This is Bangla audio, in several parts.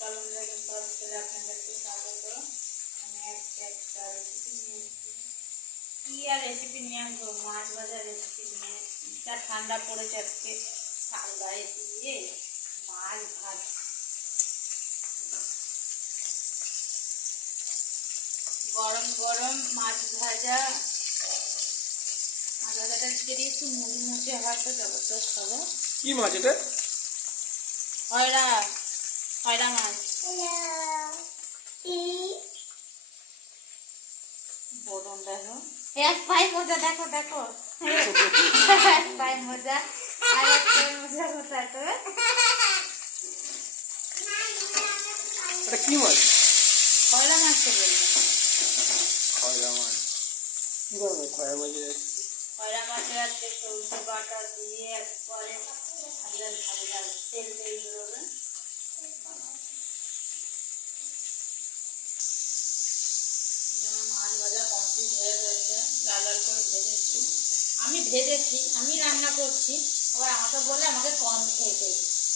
বন্ধুরা কিন্তু হচ্ছে আপনাদেরকে স্বাগত আমি আজকে একটা রেসিপি নিয়ে এসেছি কি আর রেসিপি নিয়ে আসব মাছ ভাজার রেসিপি নিয়ে এসেছি যা ঠান্ডা পড়েছে আজকে শাল গায়ে দিয়ে মাছ ভাজ গরম গরম মাছ ভাজা। মাছ ভাজাটা যদি একটু মুচমুচে হয় তো জবরদস্ত হবে। কি মাছ এটা? হয়রা হয়রা মাছ বরণ দেখো এক পাই মজা দেখো দেখো। এক পাই মজা আর এক পাই মজা কোথায় তো এটা কি মাছ? মাছ খয়রা মাছ। কি করবে খয়রা মাছে আজকে সরষে বাটা দিয়ে একবারে তেল তেল বেরোবে যেমন মাছ ভাজা কমপ্লিট হয়ে গেছে লাল লাল করে ভেজেছি আমি ভেজেছি, আমি রান্না করছি। আবার আমাকে বলে আমাকে কম খেতে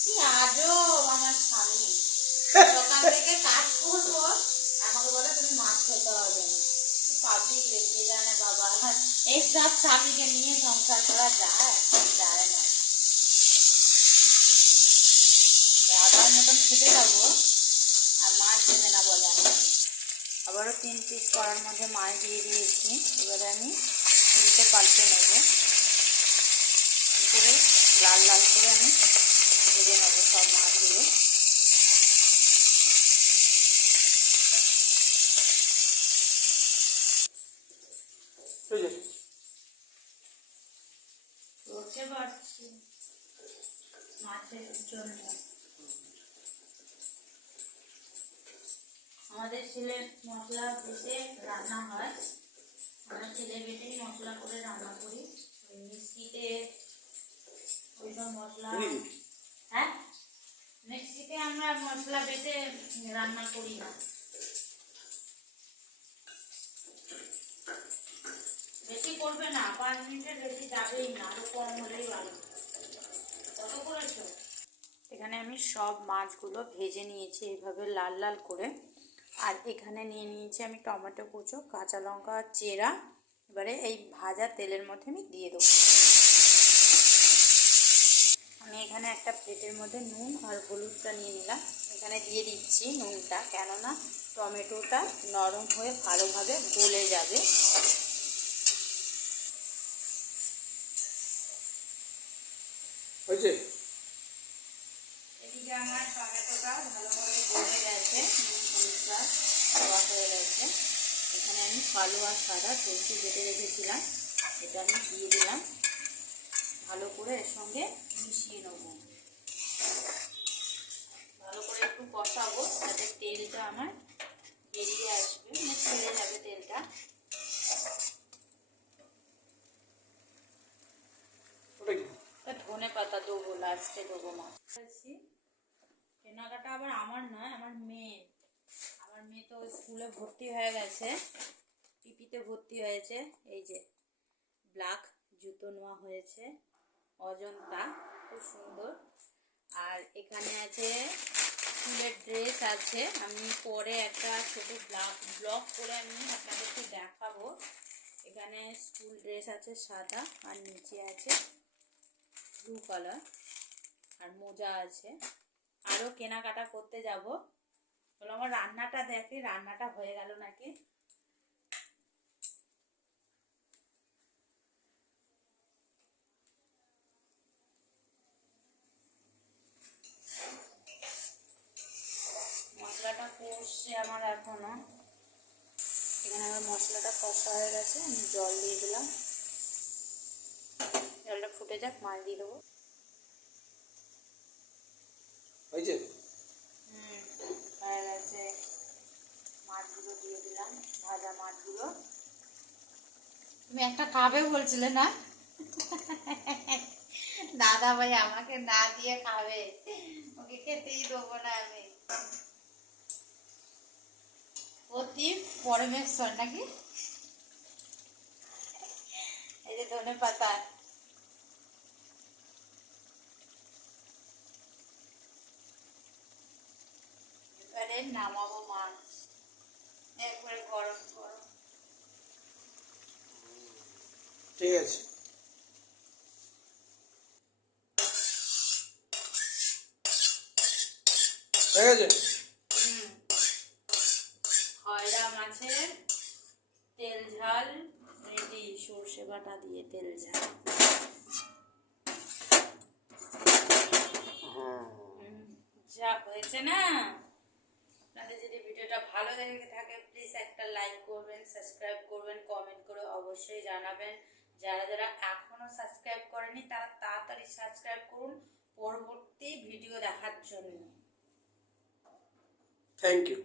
কি আজও আমার স্বামী। দোকান থেকে কাজ করব, আমাকে বলে তুমি মাছ খেতে হবে না। পাবলিক রেখে জানে বাবা? এই সব স্বামীকে নিয়ে সংসার করা যায় যায় না। দাদার মতন খেতে যাব, আর মাছ দেবে না বলে আমাকে। আবারও তিন পিস করার মধ্যে মাছ দিয়ে দিয়েছি। এবারে আমি উল্টে পাল্টে নেব। করে লাল লাল করে আমি ভেজে নেব সব মাছগুলো। মাছের জন্য। আমাদের ছেলে মশলা বেটে রান্না হয়। আমরা ছেলে বেটেই মশলা করে রান্না করি। ওই মিক্সিতে ওইসব মশলা হ্যাঁ? মিক্সিতে আমরা মশলা বেটে রান্না করি না। বেশি করবে না পাঁচ মিনিটের বেশি যাবেই না আরও কম হলেই ভালো। কত করেছ? এখানে আমি সব মাছগুলো ভেজে নিয়েছি এইভাবে লাল লাল করে। আর এখানে নিয়ে নিয়েছি আমি টমেটো কুচো, কাঁচা লঙ্কা আর চেরা। এবারে এই ভাজা তেলের মধ্যে আমি দিয়ে দেবো। আমি এখানে একটা প্লেটের মধ্যে নুন আর হলুদটা নিয়ে নিলাম। এখানে দিয়ে দিচ্ছি নুনটা, কেননা টমেটোটা নরম হয়ে ভালোভাবে গলে যাবে। হয়েছে? আমার টমেটোটা ভালোভাবে গলে গেছে দেওয়া হয়ে গেছে। এখানে আমি কালো আর সাদা সবজি কেটে রেখেছিলাম এটা আমি দিয়ে দিলাম। ভালো করে এর সঙ্গে মিশিয়ে নেব। ভালো করে একটু কষাবো যাতে তেলটা আমার বেরিয়ে আসবে মানে ছেড়ে যাবে তেলটা। ধনে পাতা দেবো লাস্টে দেবো মাছ কেনাকাটা আবার আমার নয়, আমার মেয়ে আমার মেয়ে তো স্কুলে ভর্তি হয়ে গেছে, টিপিতে ভর্তি হয়েছে। এই যে, ব্ল্যাক জুতো নেওয়া হয়েছে, অজন্তা, খুব সুন্দর। আর এখানে আছে, স্কুলের ড্রেস আছে। আমি পরে একটা ছোট ব্লগ ব্লগ করে আমি আপনাদেরকে দেখাবো। এখানে স্কুল ড্রেস আছে সাদা আর নিচে আছে ব্লু কালার। আর মোজা আছে। আরও কেনাকাটা করতে যাব। বলো আমার রান্নাটা দেখে, রান্নাটা হয়ে গেল নাকি? মশলাটা কষছে আমার এখনও। আমার মশলাটা হয়ে গেছে, আমি জল দিয়ে দিলাম। জলটা ফুটে যাক মাছ দিয়ে দেবো। হয়েছে? হয়ে তুমি একটা খাবে বলছিলে না? দাদা ভাই আমাকে না দিয়ে খাবে, ওকে খেতেই দেবো না আমি। অতি পরমেশ্বর নাকি? এই যে ধনে পাতা। তাহলে নামাবো মাছ একবারে গরম গরম। ঠিক আছে। ঠিক আছে খয়রা মাছের তেল ঝাল রেডি সর্ষে বাটা দিয়ে তেল ঝাল। হ্যাঁ। যা হয়েছে না? যদি ভিডিওটা ভালো লেগে থাকে প্লিজ একটা লাইক করবেন সাবস্ক্রাইব করবেন কমেন্ট করে অবশ্যই জানাবেন। যারা যারা এখনও সাবস্ক্রাইব করেনি, তারা তাড়াতাড়ি সাবস্ক্রাইব করুন পরবর্তী ভিডিও দেখার জন্য। Thank you